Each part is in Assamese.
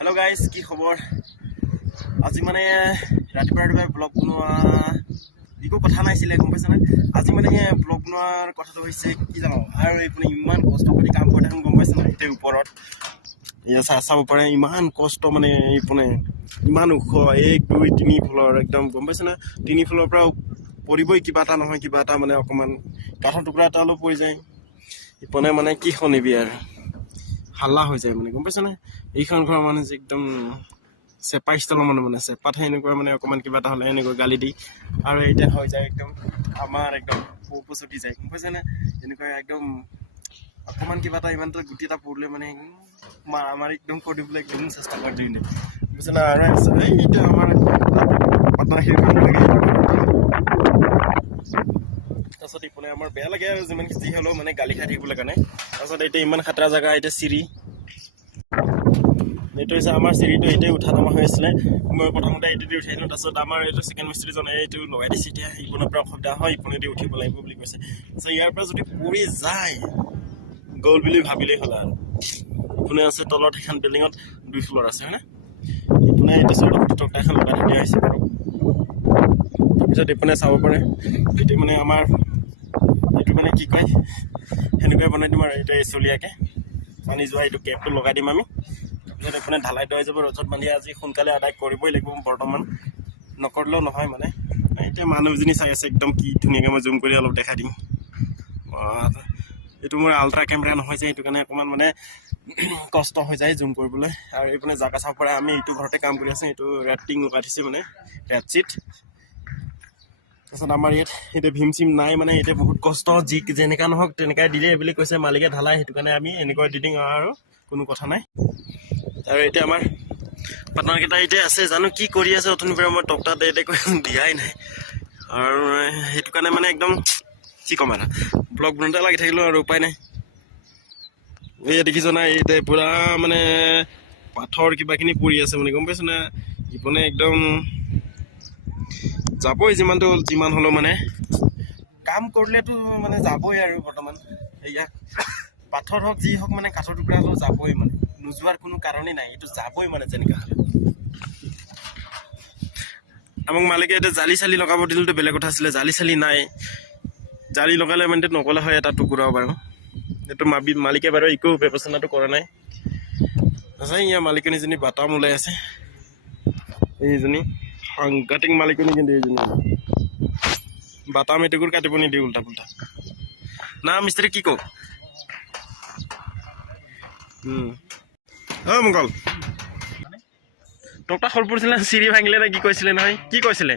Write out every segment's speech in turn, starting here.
हेलो गाइस की खबर आज माने रातिपुवा ब्लग बनवा इको कथा नाइसिले गम पाइछना आज माने ब्लग बनवार कथाটো হৈছে কি জানো আৰু এইপুনি ইমান কষ্ট কৰি কাম কৰি থাকোঁ গম পাইছনা এতে ওপৰত ইয়া চাব পাৰে ইমান কষ্ট মানে এইপুনে ইমান উখ 1 2 3 ফ্লোৰ একদম গম পাইছনা 3 ফ্লোৰৰ পৰা পৰিবই কিবা এটা নহয় কিবা এটা মানে অকমান কাঠৰ টুকুৰা এটা অলপ পৰি যায় ইপনে মানে কি খনিবি আৰু হাল্লা হৈ যায় মানে গম পাইছনা এইখন ঘৰ মানে একদম চেপা ষ্টল মানে চেপাত এনেকুৱা মানে অকমান কিবা এটা হলে এনেকুৱা গালি দি আৰু এইটা হৈ যায় একদম আমাৰ একদম পোপছটি যায় গম পাইছনা এনেকুৱা একদম অকমান কিবা এটা ইমানটো গুটি এটা পৰলে মানে আমাৰ একদম কৰিবলে একদম চেষ্টা কৰি দিন বুঝনা আৰু এইটা আমাৰ পাটনা হেৰি লাগে তাৰছত ইপনে আমাৰ বেয়া লাগে আৰু যিমান কি হলো মানে গালি খাই থাকিবলৈ কাৰণে তাৰছত এইটা ইমান খাতৰা জায়গা এইটা চিৰি এইটো হৈছে আমাৰ চিৰিটো এইটো উঠা নমা হৈ আছিল মই প্ৰথমতে এইটো দি উঠাইছিলো তাৰছত আমাৰ এইটো সেকেন্ড মিস্ত্ৰী জনে এইটো লগাই দিছে এতিয়া ইপনৰ পৰা অসুবিধা হয় ইপনেদি উঠিব লাগিব বুলি কৈছে সো ইয়াৰ পৰা যদি পৰি যায় গল বুলি ভাবিলে হল আৰু ইপনে আছে তলত এখন বিল্ডিঙত 2 ফ্লোৰ আছে হয়নে ইপনে এটা সৈতে টকটা এখন লগাই দিয়া হৈছে বাৰু তাৰপিছত ইপনে চাব পাৰে এইটো মানে আমাৰ এইটো মানে কি কয় হেনেকৈ বনাই দিম আৰু এইটো চলিয়াকে পানী যোৱা এইটো কেপটো লগাই দিম আমি তাৰপিছত এখনে ঢালাই দৈ যাব ৰজত বান্ধি আজি সোনকালে আদায় কৰিবই লাগিব বৰ্তমান নকৰলেও নহয় মানে এইটো মানুহজনী চাই আছে একদম কি ধুনীয়াকৈ মই জুম কৰি অলপ দেখাই দিম এইটো মোৰ আল্ট্ৰা কেমেৰা নহয় যে এইটো কাৰণে অকমান মানে কষ্ট হৈ যায় জুম কৰিবলৈ আৰু এইপিনে জাগা চাব পৰা আমি এইটো ঘৰতে কাম কৰি আছো এইটো ৰেটিং লগাই দিছে মানে ৰেড চিট তাৰছত আমাৰ ইয়াত এটা ভীম চিম নাই মানে এটা বহুত কষ্ট যি যেনেকা নহওক তেনেকাই দিলে বুলি কৈছে মালিকে ঢালাই সেইটো কাৰণে আমি এনেকৈ দি দিম আৰু কোনো কথা নাই আৰু এটা আমাৰ পাৰ্টনাৰ কেইটা এটা আছে জানো কি কৰি আছে অথনি পৰা মই টকটা দে কৈ দিয়াই নাই আৰু সেইটো কাৰণে মানে একদম কি কম আৰু ব্লগ বনতে লাগি থাকিলো আৰু উপায় নাই এই দেখিছ না এইতে পুৰা মানে পাথৰ কিবাখিনি পৰি আছে মানে গম পাইছ না ইপনে একদম যাবই যিমান হলো মানে কাম কৰিলেতো মানে যাবই আৰু বৰ্তমান এয়া পাথৰ হওক যি হওক মানে কাঠৰ টুকুৰা হলেও যাবই মানে নোযোৱাৰ কোনো কাৰণেই নাই এইটো যাবই মানে যেনেকা আমাক মালিকে এটা জালি চালি লগাব দিলতো বেলেগ কথা আছিলে জালি চালি নাই জালি লগালে মানে নকলা হয় এটা টুকুৰাও বাৰু এইটো মালিকে বাৰু একো ব্যৱস্থাটো কৰা নাই আছে ইয়া মালিকনীজনী বাটাম ওলাই আছে এইজনী সাংঘাতিক মালিকনী কিন্তু এইজনী বাটাম এটুকুৰ কাটিব নিদিয়ে উল্টা পুল্টা না মিস্ত্ৰী কি কও মংগল টকটা খৰ পৰিছিলে চিৰি ভাঙিলে নে কি কৈছিলে নহয় কি কৈছিলে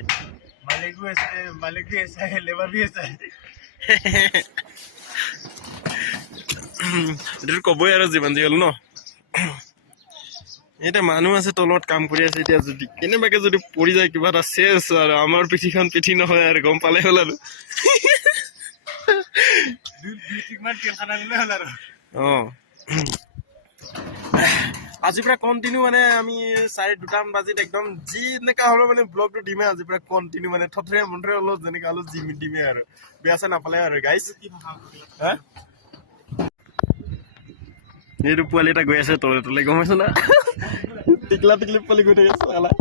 মালিক লেবাৰ ভি আছে এইটো কবই আৰু যিমান যি হ'ল ন এতিয়া মানুহ আছে তলত কাম কৰি আছে এতিয়া যদি কেনেবাকে যদি পৰি যায় কিবা এটা চেচ আৰু আমাৰ পিঠিখন পিঠি নহয় আৰু গম পালে হ'ল আৰু আজিৰ পৰা কণ্টিনিউ মানে আমি 2:30 বাজিত একদম যি এনেকা হলো মানে ব্লগটো দিমে আজিৰ পৰা কণ্টিনিউ মানে থথৰে মন্থৰে অলপ যেনেকা হলো দিমে আৰু বেয়া চা নাপালে আৰু গাইজ এইটো পোৱালি এটা গৈ আছে তলে তলে গম পাইছ না টিকলা টিকলি পোৱালি গৈ থাকে চালা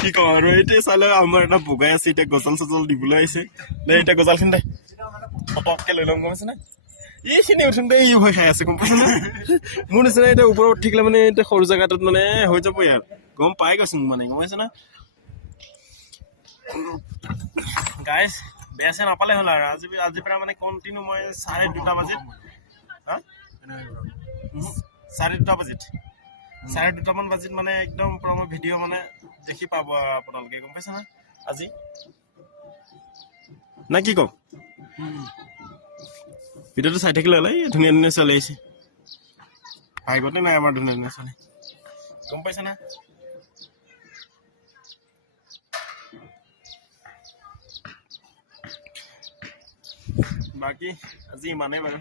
কি কওঁ আৰু এতিয়া চালে আমাৰ এটা বগাই আছে এতিয়া গজাল চজাল দিবলৈ আহিছে দে এতিয়া গজালখিনি দে পটককে লৈ ল'ম গম পাইছ না এইখিনি উঠোঁতে ই ভয় খাই আছে গম পাইছ না মোৰ নিচিনা এতিয়া ওপৰত উঠিলে মানে এতিয়া সৰু জেগাটোত মানে হৈ যাব ইয়াৰ গম পাই গৈছো মানে গম পাইছ না গাইজ বেয়া চেয়া নাপালে হ'ল আৰু আজিৰ পৰা মানে কণ্টিনিউ মই 2:30 বাজিত 2:30 বাজিত 2:30 মান বাজিত মানে একদম পুৰা মই ভিডিঅ' মানে দেখি পাব আপোনালোকে গম পাইছে না আজি না কি কম ভিডিঅ'টো চাই থাকিলে হ'লে ধুনীয়া ধুনীয়া ছোৱালী আহিছে ভাইবতে নাই আমাৰ ধুনীয়া ধুনীয়া ছোৱালী গম পাইছে না বাকী আজি ইমানেই বাৰু